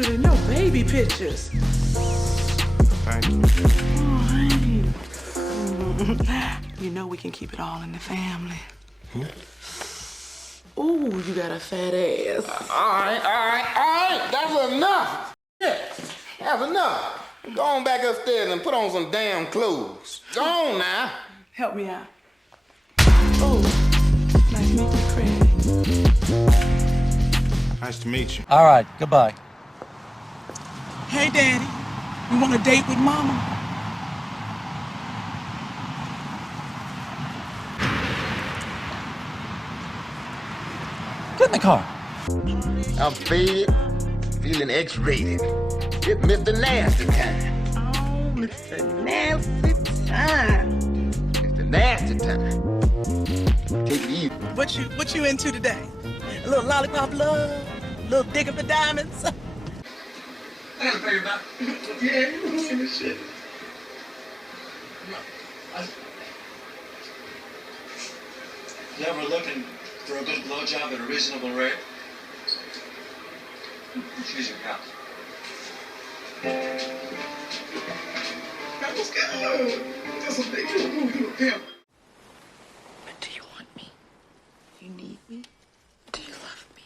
cuter than your baby pictures. Thank you. You know we can keep it all in the family. Ooh, you got a fat ass. All right. That's enough. Yeah, that's enough. Go on back upstairs and put on some damn clothes. Go on now. Help me out. Oh, nice to meet you, Craig. Nice to meet you. All right, goodbye. Hey, Daddy. You want a date with Mama? Get in the car. I'm fed, feeling X-rated. It's Mr. Nasty time. Oh, Mr. Nasty time. It's the nasty time. Take it easy. What you into today? A little lollipop love? A little digging for diamonds? I gotta pay you back. Yeah, you don't see this shit. You ever looking for a good blowjob at a reasonable rate? Choose your house. That was good. That's a big pimp. But do you want me? Do you need me? Do you love me?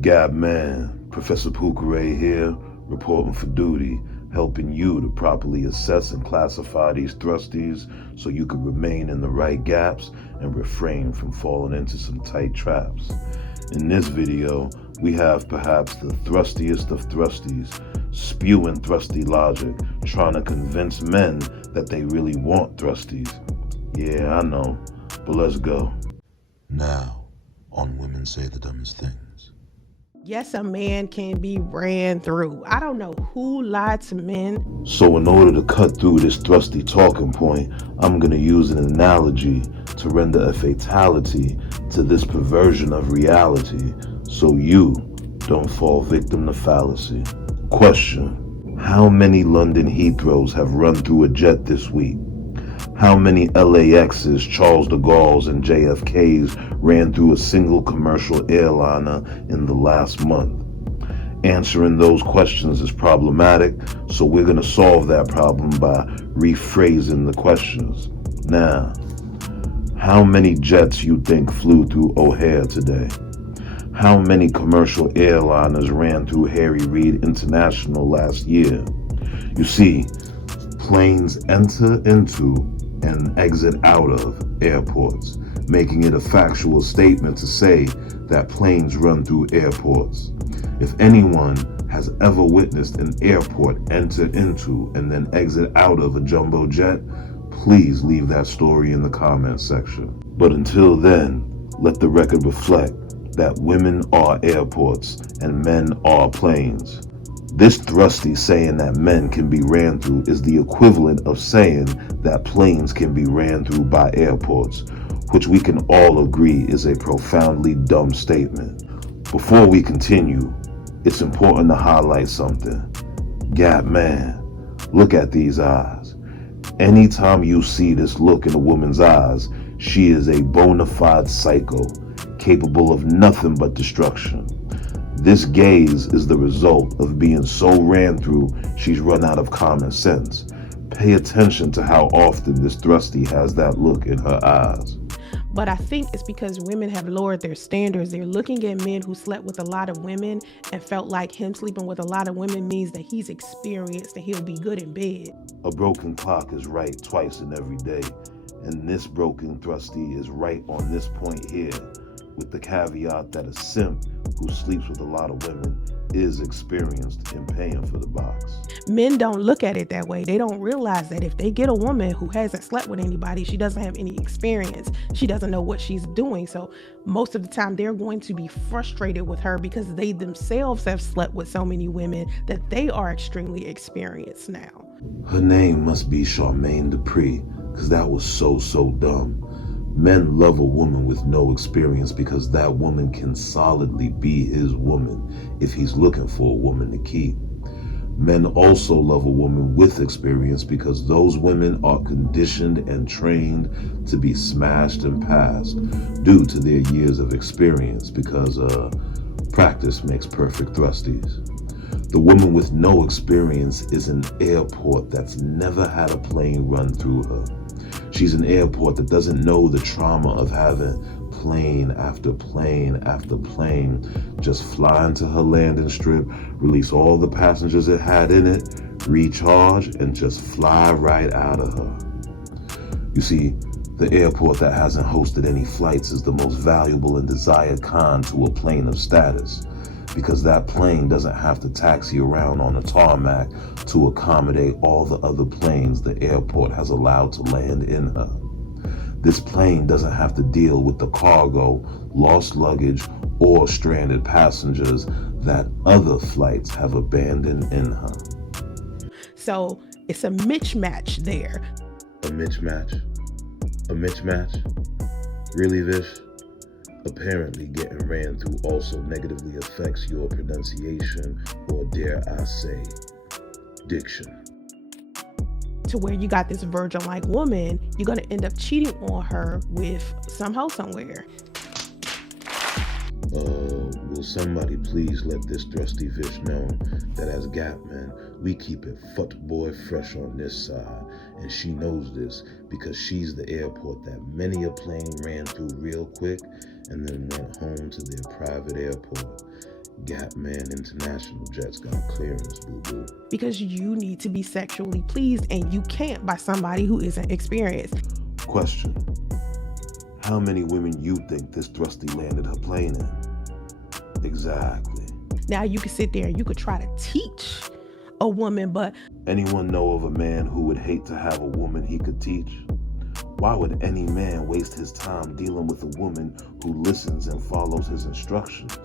Gab man, Professor Pouquerey here, reporting for duty, helping you to properly assess and classify these thrusties so you can remain in the right gaps and refrain from falling into some tight traps. In this video, we have perhaps the thrustiest of thrusties, spewing thrusty logic, trying to convince men that they really want thrusties. Yeah, I know, but let's go. Now, on Women Say the Dumbest Things. Yes, a man can be ran through. I don't know who lied to men. So in order to cut through this thrusty talking point, I'm gonna use an analogy to render a fatality to this perversion of reality so you don't fall victim to fallacy. Question: how many London Heathrows have run through a jet this week? How many LAXs, Charles de Gaulle's, and JFK's ran through a single commercial airliner in the last month? Answering those questions is problematic, so we're going to solve that problem by rephrasing the questions. Now, how many jets you think flew through O'Hare today? How many commercial airliners ran through Harry Reid International last year? You see, planes enter into and exit out of airports, making it a factual statement to say that planes run through airports. If anyone has ever witnessed an airport enter into and then exit out of a jumbo jet, please leave that story in the comment section. But until then, let the record reflect that women are airports and men are planes. This thrusty saying that men can be ran through is the equivalent of saying that planes can be ran through by airports, which we can all agree is a profoundly dumb statement. Before we continue, it's important to highlight something. Gab man, look at these eyes. Anytime you see this look in a woman's eyes, she is a bona fide psycho, capable of nothing but destruction. This gaze is the result of being so ran through she's run out of common sense. Pay attention to how often this thrusty has that look in her eyes. But I think it's because women have lowered their standards. They're looking at men who slept with a lot of women and felt like him sleeping with a lot of women means that he's experienced and he'll be good in bed. A broken clock is right twice in every day, and this broken thrusty is right on this point here, with the caveat that a simp who sleeps with a lot of women is experienced in paying for the box. Men don't look at it that way. They don't realize that if they get a woman who hasn't slept with anybody, she doesn't have any experience. She doesn't know what she's doing. So most of the time they're going to be frustrated with her because they themselves have slept with so many women that they are extremely experienced now. Her name must be Charmaine Dupree, because that was so dumb. Men love a woman with no experience because that woman can solidly be his woman if he's looking for a woman to keep. Men also love a woman with experience because those women are conditioned and trained to be smashed and passed due to their years of experience because practice makes perfect thrusties. The woman with no experience is an airport that's never had a plane run through her. She's an airport that doesn't know the trauma of having plane after plane after plane just fly into her landing strip, release all the passengers it had in it, recharge, and just fly right out of her. You see, the airport that hasn't hosted any flights is the most valuable and desired kind to a plane of status, because that plane doesn't have to taxi around on a tarmac to accommodate all the other planes the airport has allowed to land in her. This plane doesn't have to deal with the cargo, lost luggage, or stranded passengers that other flights have abandoned in her. So it's a mismatch there. A mismatch? A mismatch? Really, Vish? Apparently getting ran through also negatively affects your pronunciation, or dare I say, diction. To where you got this virgin-like woman, you're gonna end up cheating on her with some hoe somewhere. Will somebody please let this thrusty Vish know that as Gap Men, we keep it footboy fresh on this side, and she knows this because she's the airport that many a plane ran through real quick and then went home to their private airport. Gap Man International Jets got clearance, boo-boo. Because you need to be sexually pleased, and you can't by somebody who isn't experienced. Question: how many women you think this thrusty landed her plane in? Exactly. Now you can sit there and you could try to teach a woman, but anyone know of a man who would hate to have a woman he could teach? Why would any man waste his time dealing with a woman who listens and follows his instructions?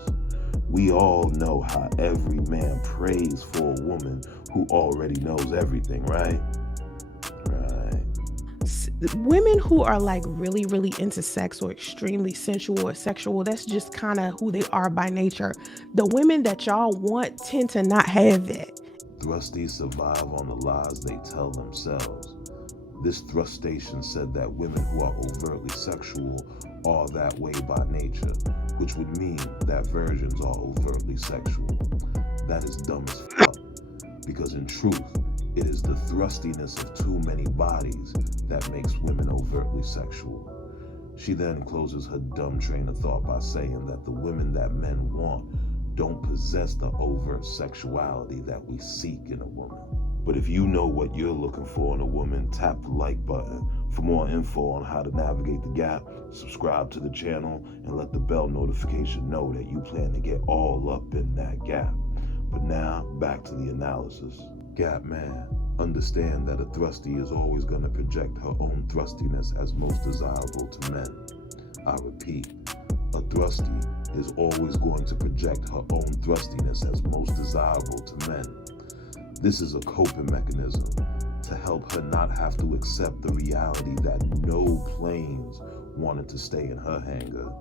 We all know how every man prays for a woman who already knows everything, right? Right. Women who are like really, really into sex or extremely sensual or sexual, that's just kind of who they are by nature. The women that y'all want tend to not have that. Thrusties survive on the lies they tell themselves. This thrust station said that women who are overtly sexual are that way by nature, which would mean that virgins are overtly sexual. That is dumb as fuck, because in truth, it is the thrustiness of too many bodies that makes women overtly sexual. She then closes her dumb train of thought by saying that the women that men want don't possess the overt sexuality that we seek in a woman. But if you know what you're looking for in a woman, tap the like button. For more info on how to navigate the gap, subscribe to the channel and let the bell notification know that you plan to get all up in that gap. But now, back to the analysis. Gap Man, understand that a thrusty is always going to project her own thrustiness as most desirable to men. I repeat, a thrusty is always going to project her own thrustiness as most desirable to men. This is a coping mechanism to help her not have to accept the reality that no planes wanted to stay in her hangar,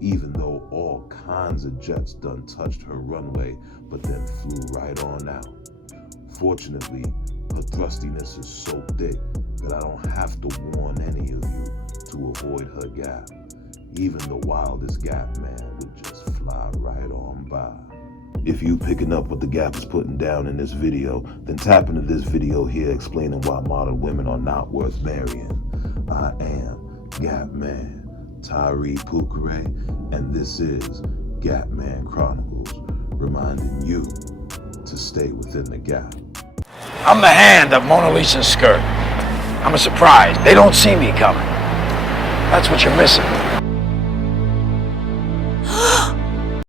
even though all kinds of jets done touched her runway but then flew right on out. Fortunately, her thrustiness is so thick that I don't have to warn any of you to avoid her gap. Even the wildest Gap Man would just fly right on by. If you picking up what the Gap is putting down in this video, then tap into this video here explaining why modern women are not worth marrying. I am Gap Man, Professor Pouquerey, and this is Gap Man Chronicles, reminding you to stay within the gap. I'm the hand of Mona Lisa's skirt. I'm a surprise. They don't see me coming. That's what you're missing.